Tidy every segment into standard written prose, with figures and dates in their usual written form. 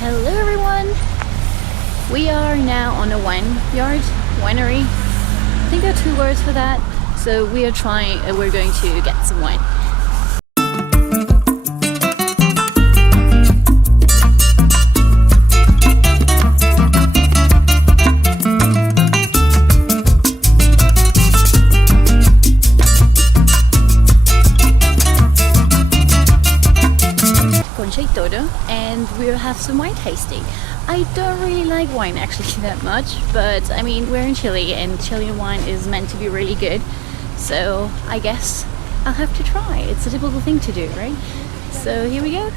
Hello everyone! We are now on a winery. I think there are two words for that. So we're going to get some wine. And we'll have some wine tasting. I don't really like wine actually that much, but I mean, we're in Chile and Chilean wine is meant to be really good, so I guess I'll have to try. It's a typical thing to do, right? So here we go.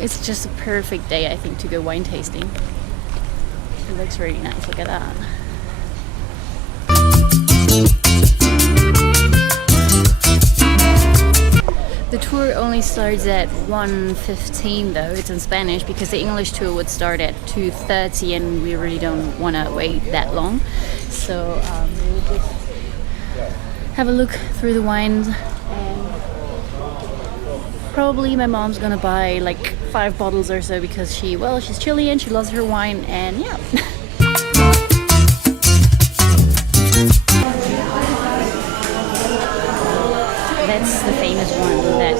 It's just a perfect day, I think, to go wine tasting. It looks really nice. Look at that. The tour only starts at 1:15 though. It's in Spanish because the English tour would start at 2:30 and we really don't want to wait that long. So we'll just have a look through the wines, and probably my mom's gonna buy like 5 bottles or so because she's Chilean, she loves her wine, and yeah. That's the famous one that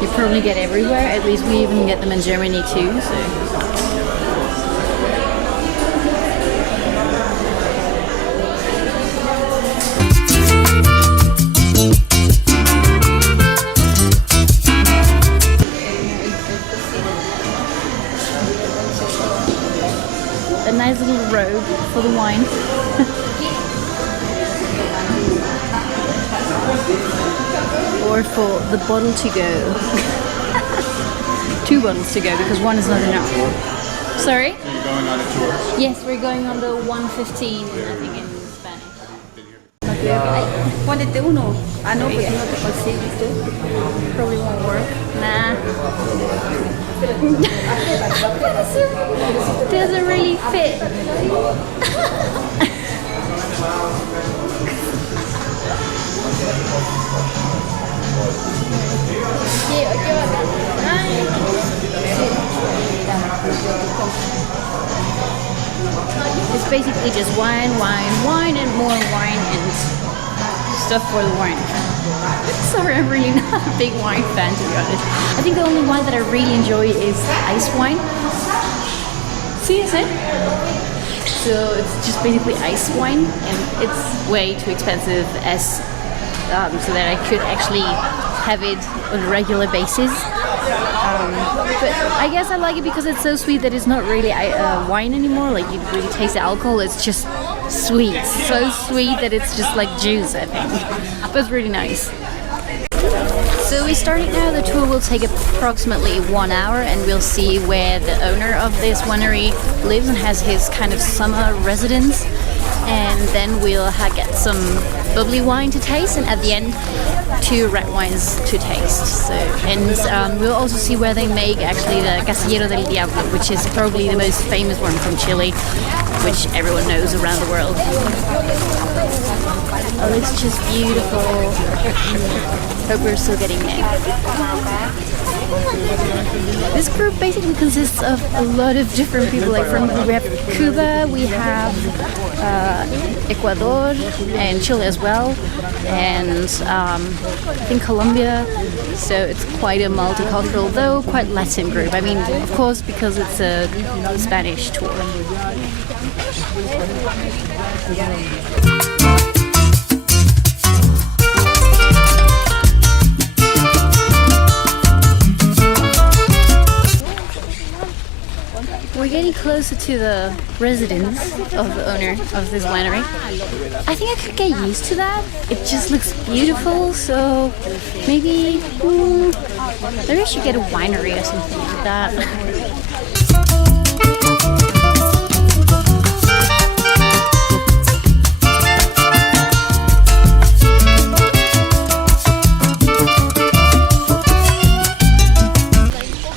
you probably get everywhere. At least we even get them in Germany too. So. A nice little robe for the wine. Or for the bottle to go. 2 bottles to go because one is not enough. Sorry? So you're going on a tour? Yes, we're going on the 1:15, I think, in Spanish. Pónete uno. Ah, no, pues no te consigues tú. Probably won't work. Nah. Doesn't really fit. It's basically just wine, and more wine and stuff for the wine. Sorry, I'm really not a big wine fan, to be honest. I think the only wine that I really enjoy is ice wine. See, is it? So it's just basically ice wine, and it's way too expensive so that I could actually have it on a regular basis. But I guess I like it because it's so sweet that it's not really wine anymore. Like, you really taste the alcohol. It's just sweet, so sweet that it's just like juice, I think. But it's really nice. So we started now. The tour will take approximately 1 hour, and we'll see where the owner of this winery lives and has his kind of summer residence. And then we'll get some bubbly wine to taste, and at the end 2 red wines to taste. So, and we'll also see where they make actually the Casillero Del Diablo, which is probably the most famous one from Chile, which everyone knows around the world. Oh, it's just beautiful. Hope we're still getting there. This group basically consists of a lot of different people. Like we have Cuba, we have Ecuador and Chile as well, and I think Colombia. So it's quite a multicultural, though quite Latin group. I mean, of course, because it's a Spanish tour. We're getting closer to the residence of the owner of this winery. I think I could get used to that. It just looks beautiful, so maybe I should get a winery or something like that.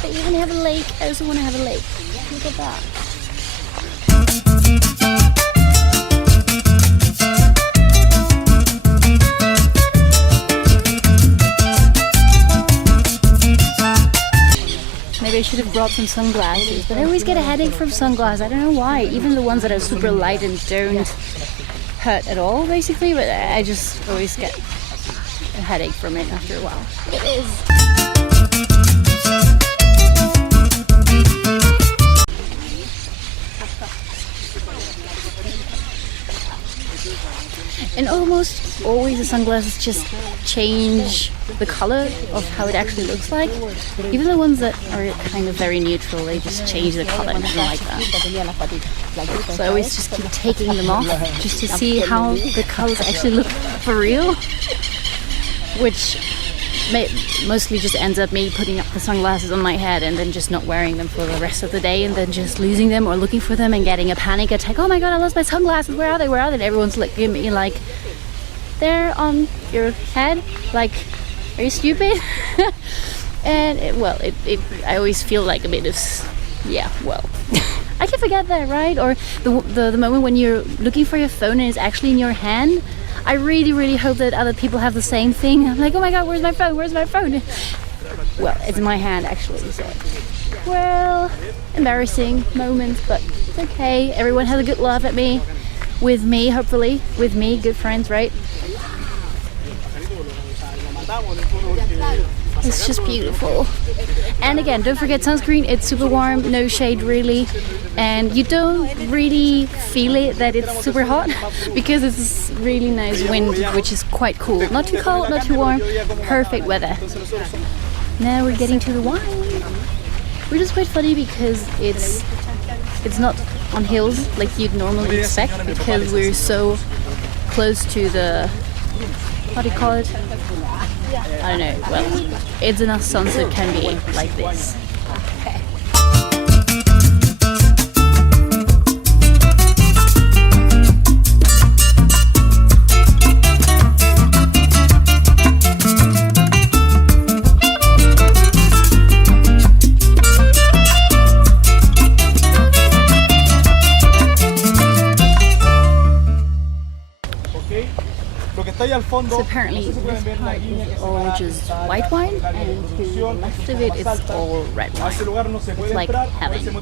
They even have a lake. I also want to have a lake. Look at that. I should have brought some sunglasses, but I always get a headache from sunglasses. I don't know why. Even the ones that are super light and don't hurt at all, basically, but I just always get a headache from it after a while. It is. And almost always the sunglasses just change the color of how it actually looks like. Even the ones that are kind of very neutral, they just change the color. I don't like that. So I always just keep taking them off just to see how the colors actually look for real. Which mostly just ends up me putting up the sunglasses on my head and then just not wearing them for the rest of the day, and then just losing them or looking for them and getting a panic attack. Oh my god, I lost my sunglasses, where are they, where are they? And everyone's looking at me like, they're on your head, like, are you stupid? And I always feel like a bit of, yeah, well, I can forget that, right? Or the moment when you're looking for your phone and it's actually in your hand. I really, really hope that other people have the same thing. I'm like, oh my god, where's my phone? Where's my phone? Well, it's in my hand actually, so. Well, embarrassing moment, but it's okay. Everyone has a good laugh at me. With me, hopefully. With me, good friends, right? It's just beautiful. And again, don't forget sunscreen. It's super warm, no shade really. And you don't really feel it that it's super hot because it's really nice wind, which is quite cool. Not too cold, not too warm. Perfect weather. Now we're getting to the wine. Which is quite funny because it's not on hills like you'd normally expect, because we're so close to the, what do you call it? I don't know. Well, it's enough sun so it can be like this. So apparently this part is all just white wine, and to the left of it it's all red wine. It's like heaven.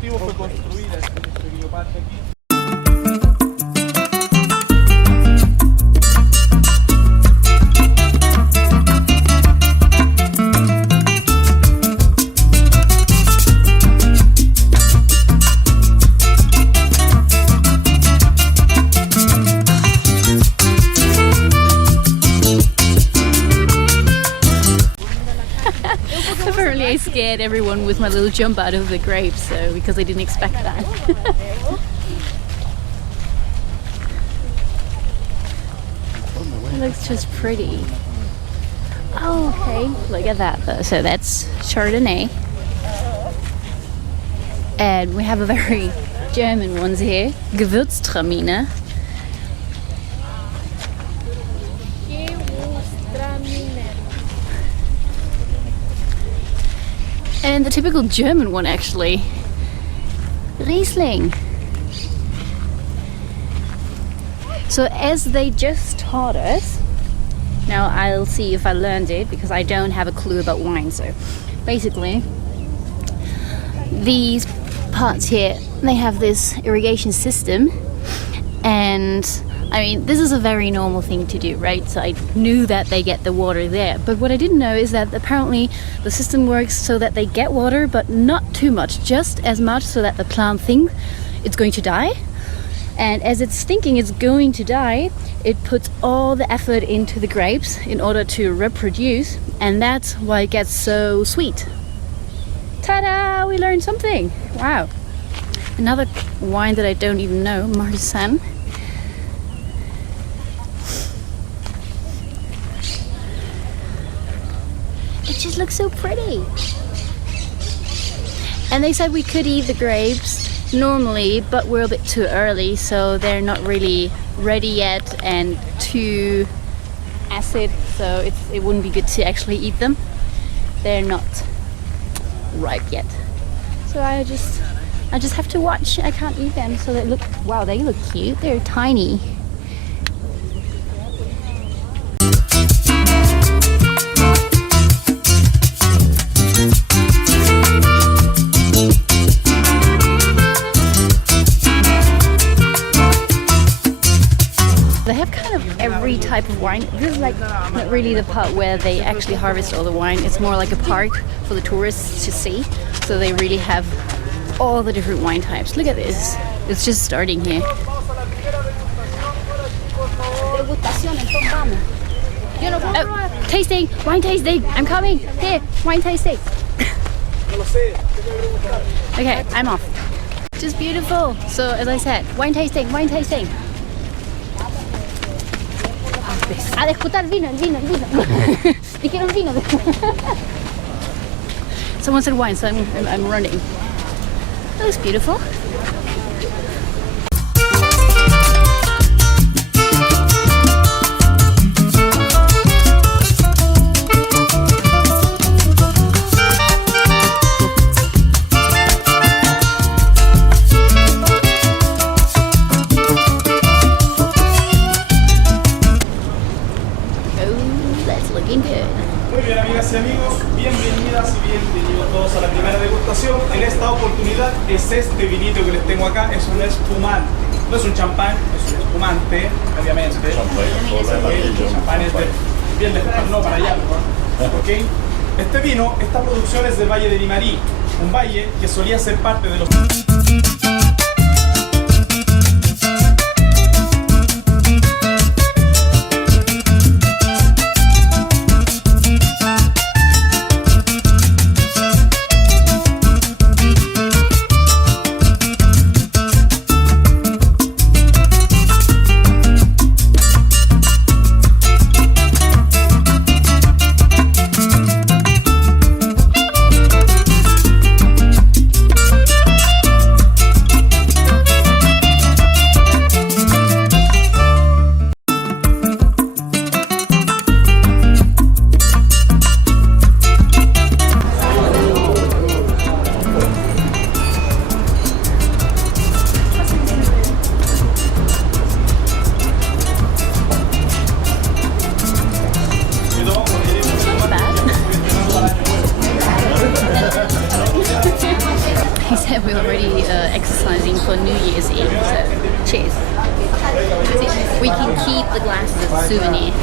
Apparently I scared everyone with my little jump out of the grapes, so because I didn't expect that. It looks just pretty. Oh, okay. Look at that though. So that's Chardonnay. And we have a very German ones here. Gewürztraminer. And the typical German one actually, Riesling. So as they just taught us, now I'll see if I learned it because I don't have a clue about wine. So basically these parts here, they have this irrigation system, and I mean, this is a very normal thing to do, right? So I knew that they get the water there. But what I didn't know is that apparently the system works so that they get water, but not too much, just as much so that the plant thinks it's going to die. And as it's thinking it's going to die, it puts all the effort into the grapes in order to reproduce. And that's why it gets so sweet. Ta-da! We learned something. Wow. Another wine that I don't even know, Marsanne. It just looks so pretty. And they said we could eat the grapes normally, but we're a bit too early, so they're not really ready yet and too acid, so it wouldn't be good to actually eat them. They're not ripe yet. So I just have to watch. I can't eat them. So they look, wow, they look cute. They're tiny. wine. This is like not really the part where they actually harvest all the wine. It's more like a park for the tourists to see. So they really have all the different wine types. Look at this. It's just starting here. Oh, tasting! Wine tasting! I'm coming! Here! Wine tasting! Okay, I'm off. Just beautiful. So as I said, wine tasting, wine tasting. A disfrutar el vino. Dijeron vino. Someone said wine, so I'm running. That looks beautiful. Muy bien, amigas y amigos, bienvenidas y bienvenidos todos a la primera degustación. En esta oportunidad es este vinito que les tengo acá, es un espumante. No es un champán, es un espumante, obviamente. El champán es de bien de no para allá, ¿no? ¿Okay? Este vino, esta producción es del Valle de Limarí, un valle que solía ser parte de los... He said we're already exercising for New Year's Eve, so cheers. We can keep the glasses as a souvenir.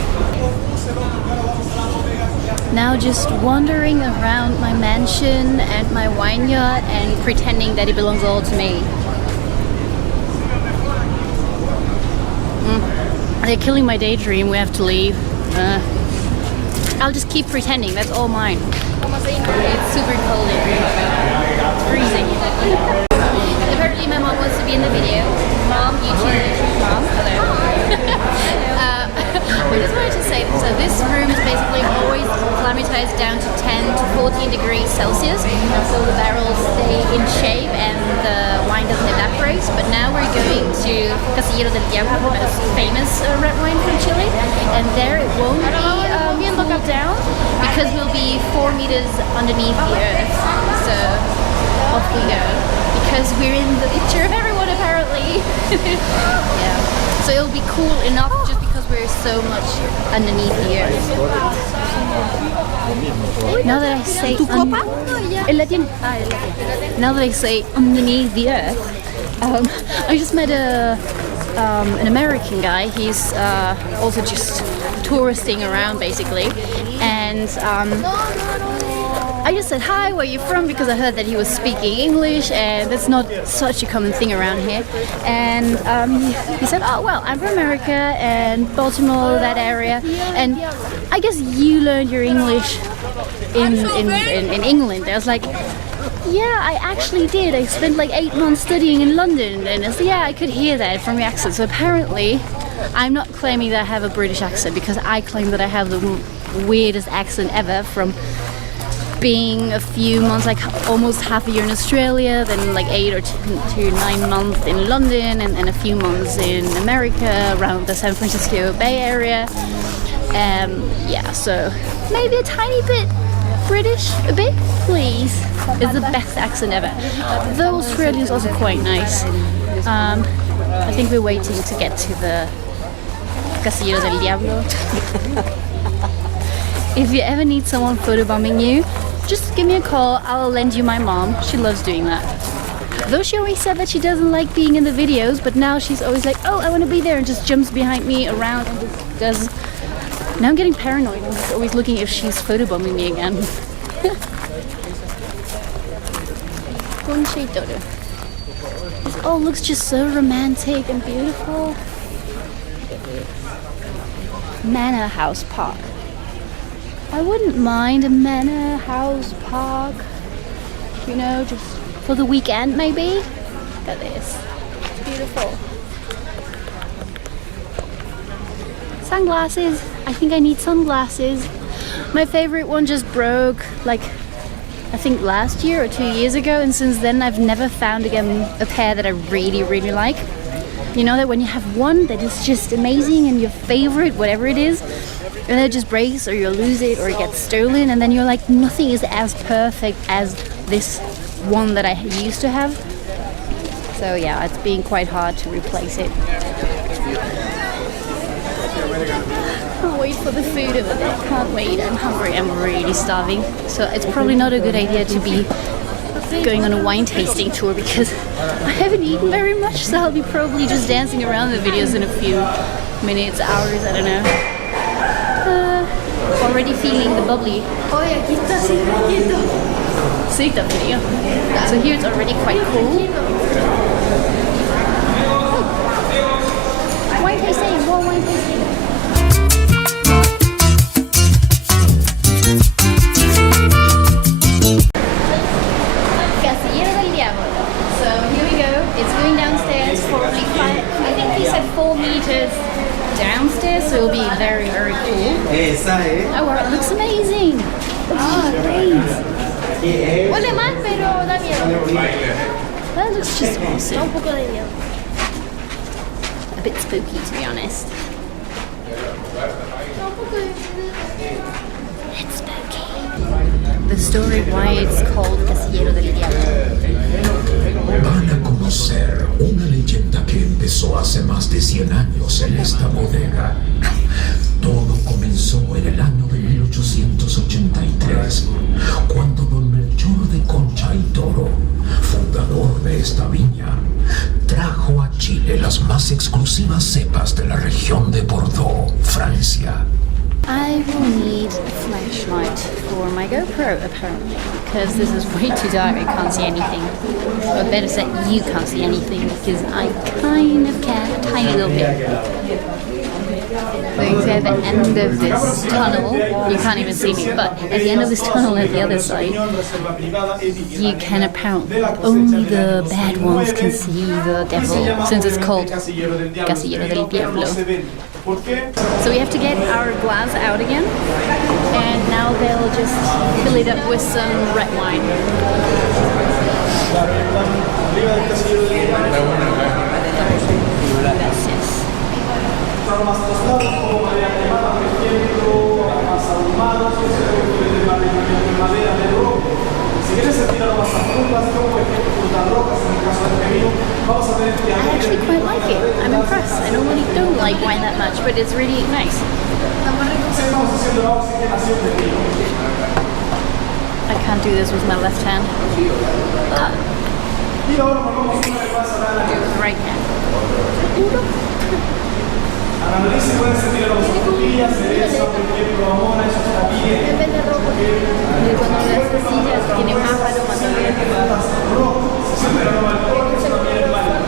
Now just wandering around my mansion and my vineyard and pretending that it belongs all to me. They're killing my daydream, we have to leave. I'll just keep pretending, that's all mine. It's super cold in here. It's freezing. Apparently my mom wants to be in the video. Mom, YouTube, mom, hello. I just wanted to say, so this room is basically always climatized down to 10 to 14 degrees Celsius, so the barrels stay in shape and the wine doesn't evaporate. But now we're going to Casillero Del Diablo, the most famous red wine from Chile, and there it won't be cooled down because we'll be 4 meters underneath the earth. So off we go, because we're in the picture of everyone apparently. Yeah. So it'll be cool enough just because we're so much underneath the earth. Now that I say now that I say underneath the earth, I just met an American guy. He's also just touristing around basically, and I just said, hi, where are you from? Because I heard that he was speaking English, and that's not such a common thing around here. And he said, oh, well, I'm from America, and Baltimore, that area. And I guess you learned your English in England. I was like, yeah, I actually did. I spent like 8 months studying in London. And I said, yeah, I could hear that from your accent. So apparently, I'm not claiming that I have a British accent, because I claim that I have the weirdest accent ever, from being a few months, like almost half a year in Australia, then like 8 or to 9 months in London, and a few months in America, around the San Francisco Bay Area. Yeah, so maybe a tiny bit British, a bit, please. It's the best accent ever. Though Australia's also quite nice. I think we're waiting to get to the Casillero Del Diablo. If you ever need someone photobombing you, just give me a call. I'll lend you my mom. She loves doing that. Though she always said that she doesn't like being in the videos, but now she's always like, oh, I want to be there, and just jumps behind me around and just does Now I'm getting paranoid. I'm always looking if she's photobombing me again. This all looks just so romantic and beautiful. Manor House Park. I wouldn't mind a Manor House Park. You know, just for the weekend maybe. Look at this. It's beautiful. Sunglasses. I think I need sunglasses. My favorite one just broke like I think last year or 2 years ago, and since then I've never found again a pair that I really like. You know that when you have one that is just amazing and your favorite, whatever it is, and then it just breaks or you lose it or it gets stolen, and then you're like, nothing is as perfect as this one that I used to have. So yeah, it's been quite hard to replace it. I'll wait for the food over there. Can't wait. I'm hungry. I'm really starving. So it's probably not a good idea to be going on a wine tasting tour because I haven't eaten very much. So I'll be probably just dancing around the videos in a few minutes, hours. I don't know. Already feeling the bubbly. See that video. So here it's already quite cool. Oh. Wine tasting. More wine tasting. Casillero Del Diablo. So here we go. It's going downstairs. Probably 5. I think he said 4 meters downstairs. So it'll be very cool. Oh, wow, it looks amazing. Oh, great. Huele mal, pero da miedo. That looks just awesome. Un poco de miedo. A bit spooky, to be honest. It's spooky. The story why it's called Casillero del Diablo. Van a conocer una leyenda que empezó hace más de 100 años en esta bodega. Todo comenzó en el año de 1883, cuando don Melchor de Concha y Toro, fundador de esta viña, trajo a Chile las más exclusivas cepas de la región de Bordeaux, Francia. I will need a flashlight for my GoPro, apparently, because this is way too dark. I can't see anything. Or better said, you can't see anything, because I kind of can, a tiny little bit. Going to at the end of this tunnel, you can't even see me, but at the end of this tunnel at the other side, you can apparently, only the bad ones can see the devil, since it's called Casillero del Diablo. So we have to get our glass out again, and now they'll just fill it up with some red wine. Gracias. Aromas tostados como madera quemada, por ejemplo, aromas ahumados, que se puede de madera, de roble. Si quieres sentir aromas a frutas, como por ejemplo frutas rojas, en el caso del pepino, vamos a tener que I actually quite like it. I'm impressed. I normally don't like wine that much, but it's really nice. Seguimos haciendo la oxigenación del vino. I can't do this with my left hand. Y ahora volvamos una vez más a la Do it with the right hand. A la nariz se pueden sentir aromas a frutillas, cereza, por ejemplo, amona, eso está bien. Depende rojo. Cuando las cesillas tienen más aroma también. Se siente el aroma del color, eso también es válido.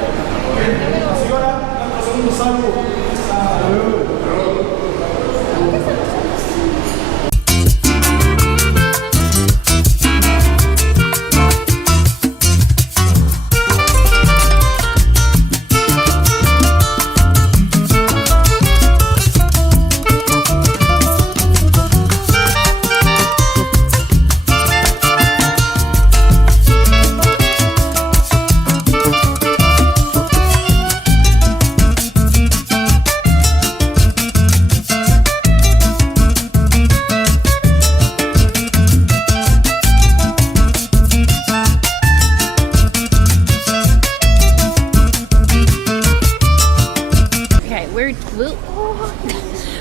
Así ahora, nuestro segundo salvo. Salud.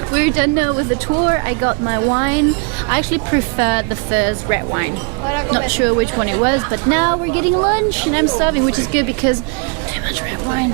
We're done now with the tour. I got my wine. I actually prefer the first red wine. Not sure which one it was, but now we're getting lunch and I'm starving, which is good because too much red wine.